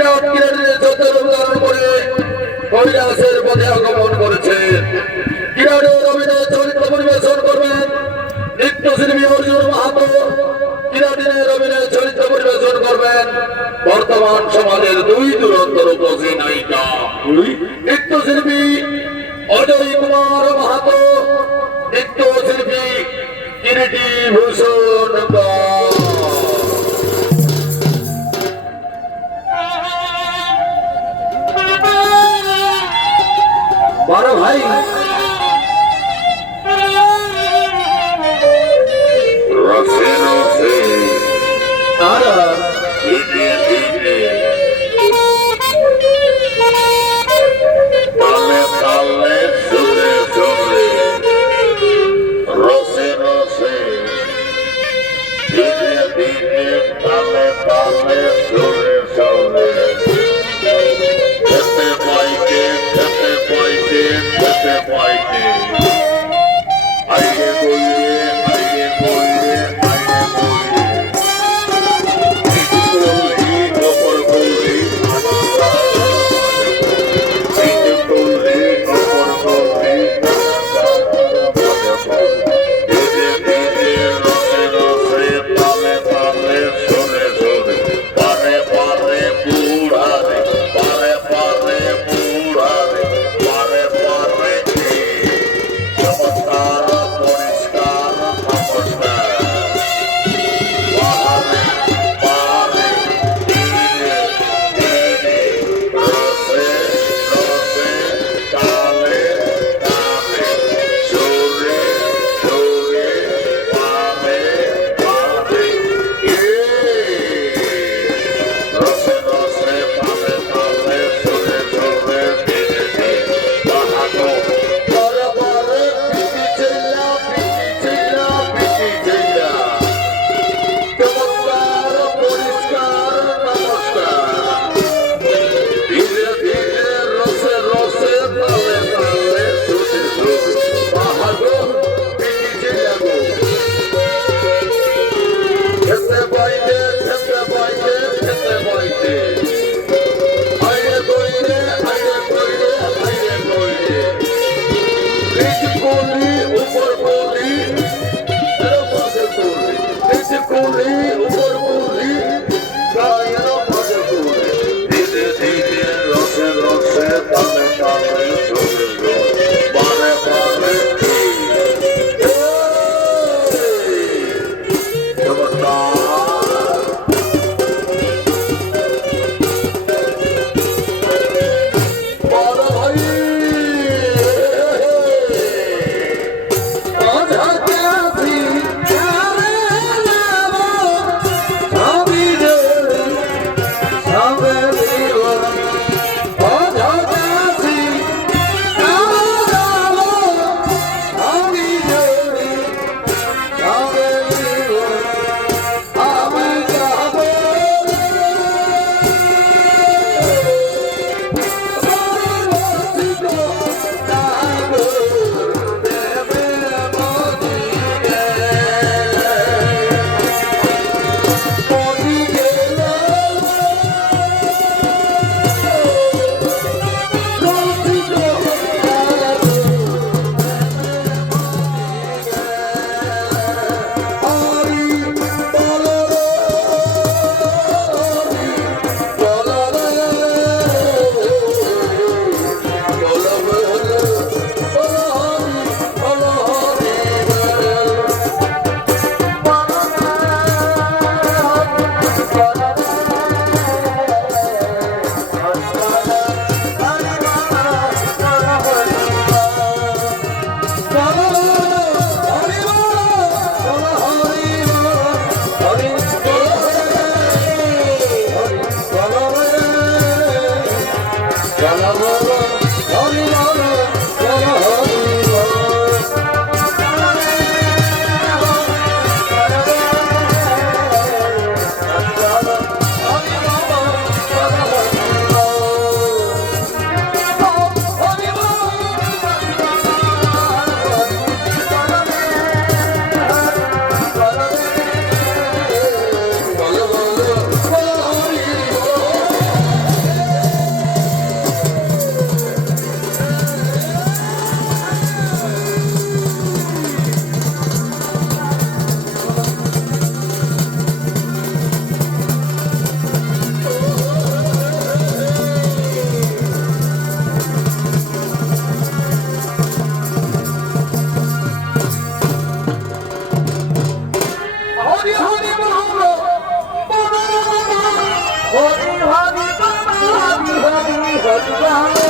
বিরাট কিরাটিনের চোদ্দের ধারণ করে কৈলাসের পথে আগমন করেছেন। কিরাটের অভিনয় চরিত্র পরিবেশন করবেন নৃত্যশিল্পী অর্জুন মাহাতো। কিরাটিনের অভিনয় চরিত্র পরিবেশন করবেন বর্তমান সমাজের দুই দুরন্ত রূপসী নায়িকা নৃত্যশিল্পী অজয় কুমার মাহাতো, নৃত্যশিল্পী কিরিটি ভূষণ। বড় ভাই রসে রসে আর ধীরে ধীরে তালে তালে সুরে সুরে রসে রসে ধীরে ধীরে তালে তালে সুরে সুরে খেতে পাইতে খেতে পাইতে খেতে পাইতে আইরে বইরে আইরে বইরে আইরে বইরে করলি অপর করলি করলি অপর করলি ধীরে ধীরে রসে রসে তালে তালে সুরে সুরে পারে পারে বুড়ারে পারে পারে বুড়ারে পারে পারে চমৎকার পরিষ্কার নমস্কার পারে পারে ধীরে ধীরে রসে রসে তালে তালে সুরে সুরে পারে পারে রসে রসে তালে তালে সুরে সুরে ধীরে ধীরে বাহানো পরে পরে পিটি চিল্লা পিটি চিল্লা চমৎকার পরিষ্কার নমস্কার ধীরে ধীরে রসে রসে তালে তালে সুরে সুরে বাহানো পিটি চিল্লা গো খেতে পাইতে খেতে পাইতে খেতে পাইতে আইরে বইরে আইরে বইরে আইরে বইরে নিচ করলি উপর করলি এর পাশে করলি নিচ করলি উপর করলি গায়ের পাশে করলি ধীরে ধীরে রসে রসে তালে তালে সুরে সুরে পারে পারে চমৎকার বড় ভাই অঝাকাছি চারে যাব আমি রে সবে দিব অঝাকাছি চারে যাব আমি রে সবে দিব হরি হরি বাবা হরি হরি হরি বাবা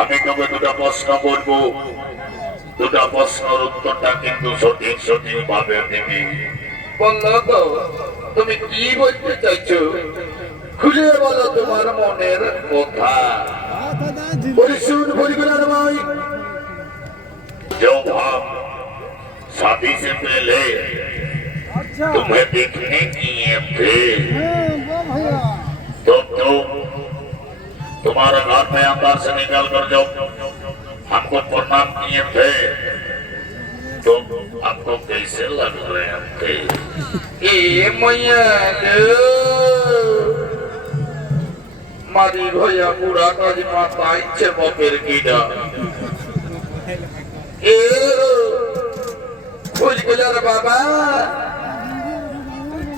আমি তোকে দুটা প্রশ্ন করবো, দুটা প্রশ্নের উত্তরটা কিন্তু সঠিক সঠিক ভাবে দিবি। বললো তো তুমি কি বলতে চাইছো, খুলে বলো তোমার মনের কথা। পরিশুন পরিগুলার ভাই जो हम शादी से पहले तुम्हें देखने किए थे तो तुम्हारे घर में अंदर से निकल कर जब हमको प्रणाम किए थे तो आपको कैसे लग रहे थे? এ মাইয়া মারি ভয়া পুরা কাজ মাথায় ইচ্ছে বাপের গিডা এ বুঝগুলার বাবা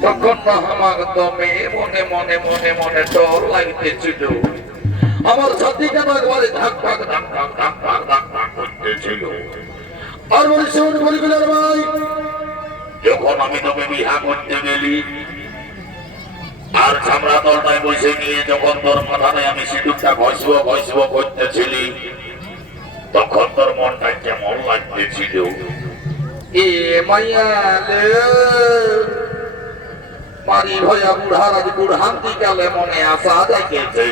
তখন না আমার দমে মনে মনে মনে মনে ডর লাগতেছিল, আমার ছাতি কেন একবারে ধাক ধাক ধাক ধাক ধাক ধাক ধাক ধাক করতেছিল। আর বলছি বুঝগুলার ভাই যখন আমি তোকে বিহা করতে গেলি আর চামড়া তলটায় বসে নিয়ে যখন তোর মাথায় আমি সিঁদুরটা ঘষব ঘষব করতেছিলি তখন তোর মনটা কেমন লাগতেছিল? এ মাইয়া মারি ভয়া বুড়ার আজ বুড়হান্তি কালে মনে আসা দেখেছে,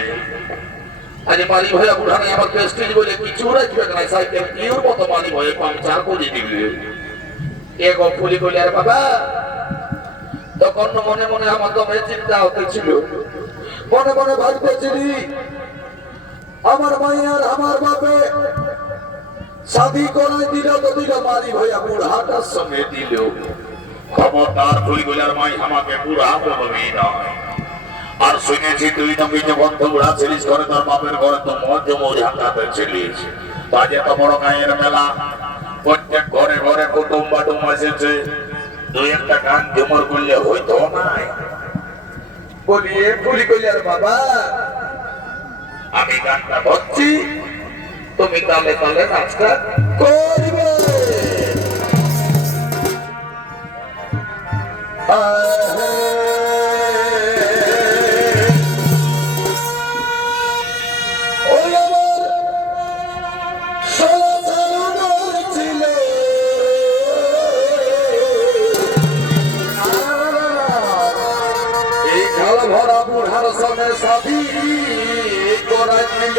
আজ মারি ভয়া বুড়ানে আমার প্রেস্টিজ বলে কিছু রাখবে না, সাইকেল কিউর মতো মারি ভয়ে পাংচার করে দিবে। এ গপুলি বলে আর বাবা তখন মনে মনে আমার দমে চিন্তা হতেছিল, মনে মনে ভাবতেছিলি আমার মাইয়ার আমার বাপে শাদি করাই দিল তো দিল মারি ভয়া বুড়াটার সঙ্গে দিল। খবরদার ফুলগুলার মাই আমাকে বুড়া বলবি না। আর শুনেছি তুই নাকি যখন তো বুড়া ছিলিস করে তোর বাপের ঘরে তো মজ ঝাঁকাতে ছিলিস, বাজে তো বড় গায়ের মেলা, প্রত্যেক ঘরে ঘরে কুটুম বাটুম এসেছে, দুই একটা গান ঝুমর করলে হইতো নাই। বলিয়ে ফুলি কইলার বাবা আমি গানটা হচ্ছি তুমি তালে তালে নাচটা করবে। ভরা বুড়ার সঙ্গে সাথী করাই দিল।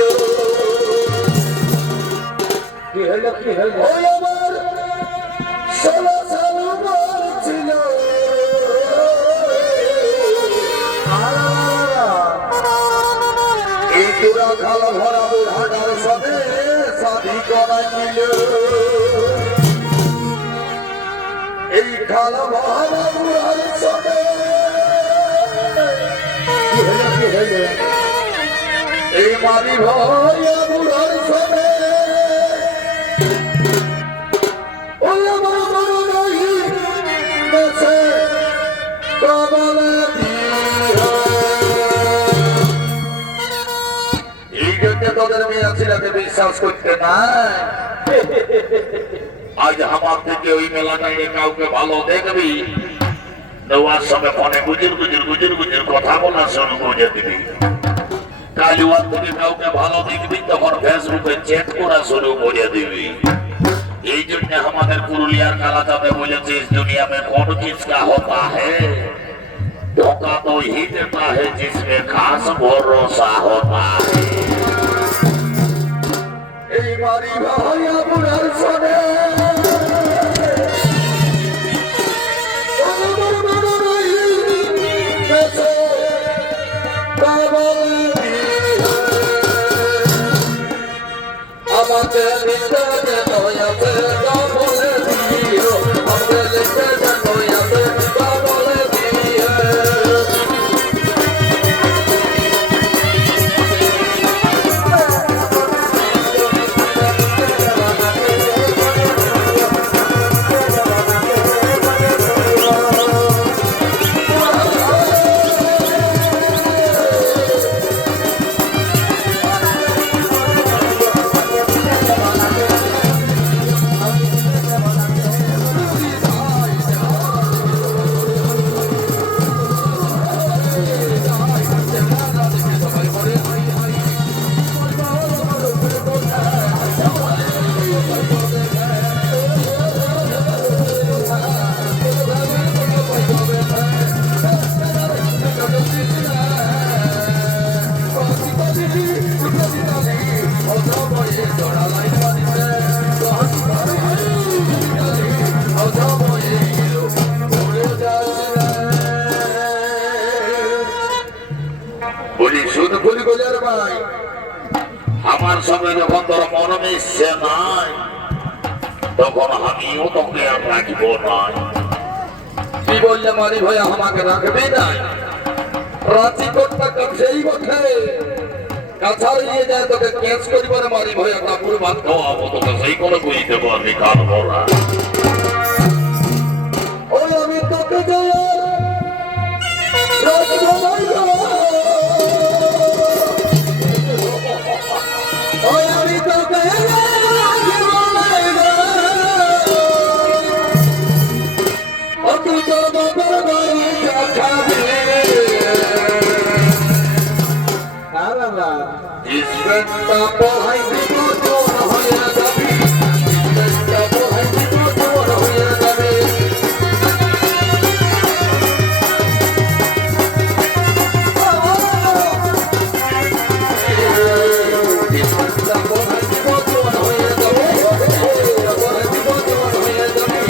কি হলো কি হলো আমার 16 সাল উমর ছিল, এই চূড়া খাল ভরা বুড়াটার সঙ্গে সাথী করাই দিল। এই খাল ভরা বুড়ার সঙ্গে এই মারি ভয়া বুড়ার সঙ্গে ওই আমার মনে রহি বেছে কবলে এই জন্য তোদের মেয়ে ছেলেকে বিশ্বাস করতে নাই। আজ আমার থেকে ওই মেলাটায় কাউকে ভালো দেখবি নেওয়ার সময় ফোনে গুজুর গুজুর গুজুর গুজুর কথা বলা শুরু করে দিবি। কালুয়ার থেকে কাউকে ভালো দেখবি তখন ফেসবুকে চ্যাট করা শুরু করে দিবি। এই জন্য আমাদের পুরুলিয়া और काला जाते बोले इस दुनिया में कौन किसका होता है धोखा तो ही देता है जिसमें खास भरोसा होता है मारी भाया बुढ़ार सोने আমার সঙ্গে যখন তোর মন মিশছে নাই তখন আমিও তোকে আর রাখব নাই কি বললে মারি ভাই আমাকে রাখবে নাই রাঁচি কোটটা কাছেই বটে কাছাড় নিয়ে যায় তোকে ক্যাচ করিবার মারি ভাই একটা পুরো ভাত খাওয়াবো তোকে সেই কোনো বুঝতে পারবি কাল বলা ওই আমি তোকে যায় রাখবো নাই ওই আমি তোকে রাখবো নাই ও তুই তোর বাবার বাড়ি খাবি ইসবেন্টা পড়াই দিব তোর হয়ে যাবি ইসবেন্টা পড়াই দিব তোর হয়ে যাবি ইসবেন্টা পড়াই দিব তোর হয়ে যাবি পড়াই দিব তোর হয়ে যাবি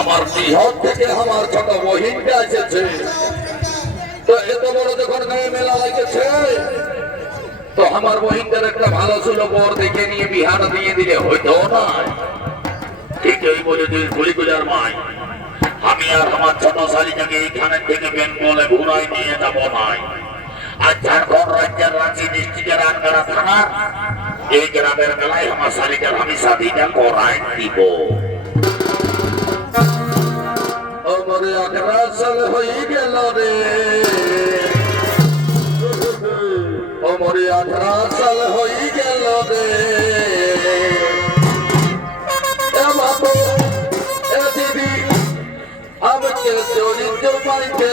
আমার বিহার থেকে আমার ছোট বহিনটা এসেছে তো এত বড় যখন গায়ে মেলা লাগেছে তো আমার বহিনটার একটা ভালো ছিল বর দেখে নিয়ে বিহার দিয়ে দিলে হইতো না ঠিক এই বলে তুই গুলিগুলার মাই আমি আর আমার ছোট শালিটাকে এইখানে থেকে বেঙ্গলে ঘুরাই নিয়ে যাব নাই আর ঝাড়খণ্ড রাজ্যের রাঁচি ডিস্ট্রিক্টের আনগাড়া থানা এই গ্রামের মেলায় আমার শালিটার আমি শাদিটা করাই দিব আমার 18 সাল হয়ে গেল রে আমার 18 সাল হয়ে গেল রে এ বাবু এ দিদি আমাকে চরিত্র বাড়িতে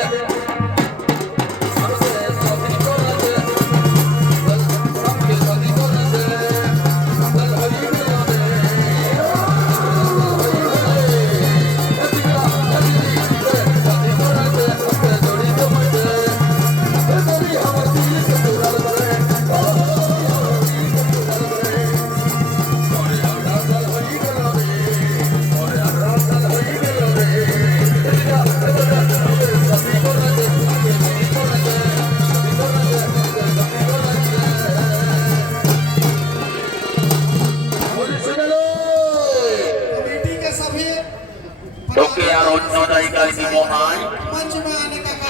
তোকে আর অন্য জায়গায় দিব নাই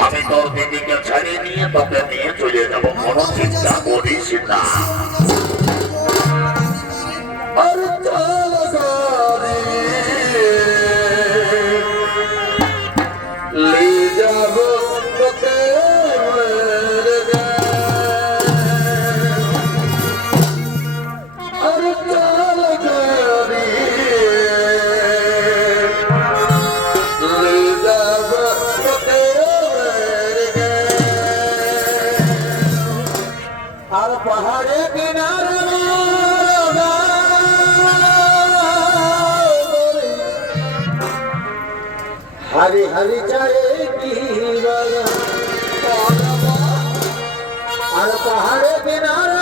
আমি তোর দিদিকে ছেড়ে নিয়ে তোকে নিয়ে চলে যাবো কোনো চিন্তা করিস না আর পাহাড়ে কিনারে हरी हरी चाहे की और पहाड़े किनारे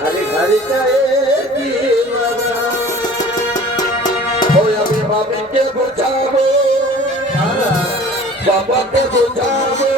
हरी हरी चाहे की अभी बाबी के बुझावो बाबा के बुझावो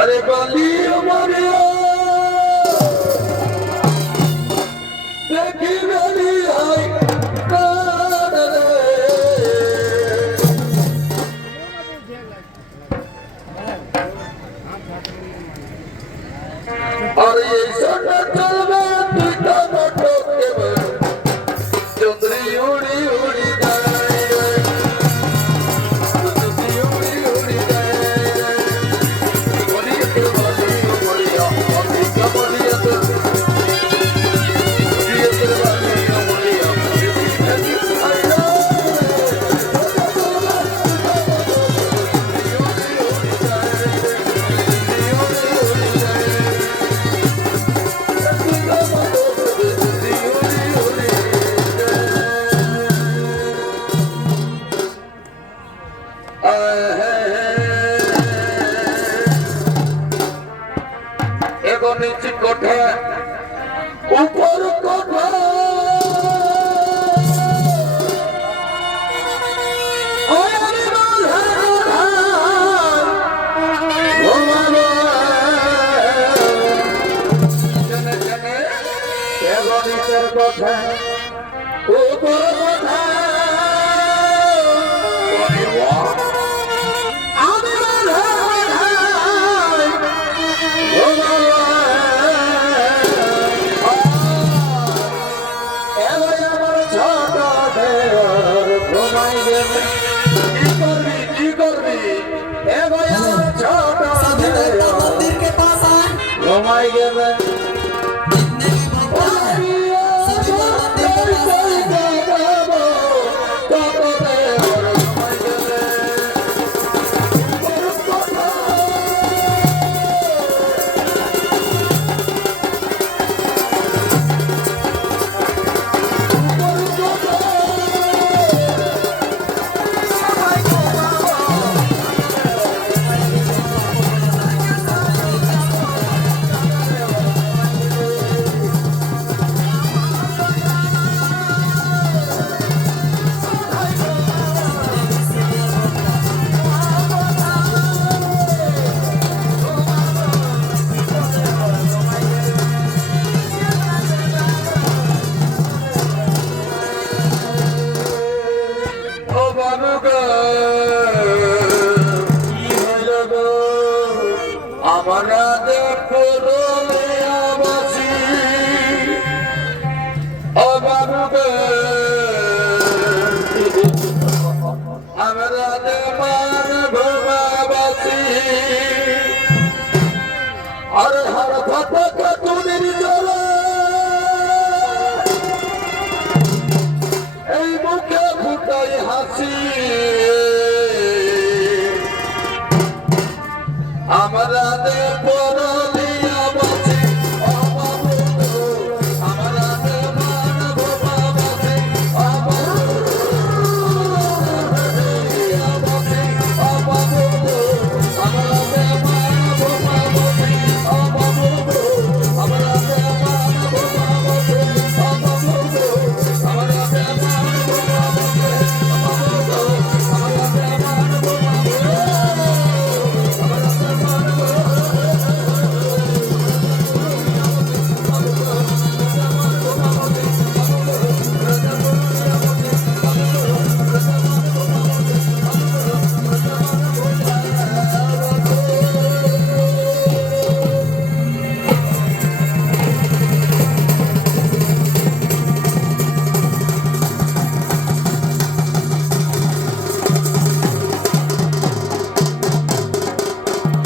अरे बालियो मारियो देखी मेरी आई अरे ये सोना चलवे तू तो मोटो के चंद्री उड़ी उड़ी जाए चंद्री उड़ी उड़ी जाए नीचे कोठा ऊपर कोठा नीचे कोठा ऊपर कोठा मंदिर के पास आए घुमाई गए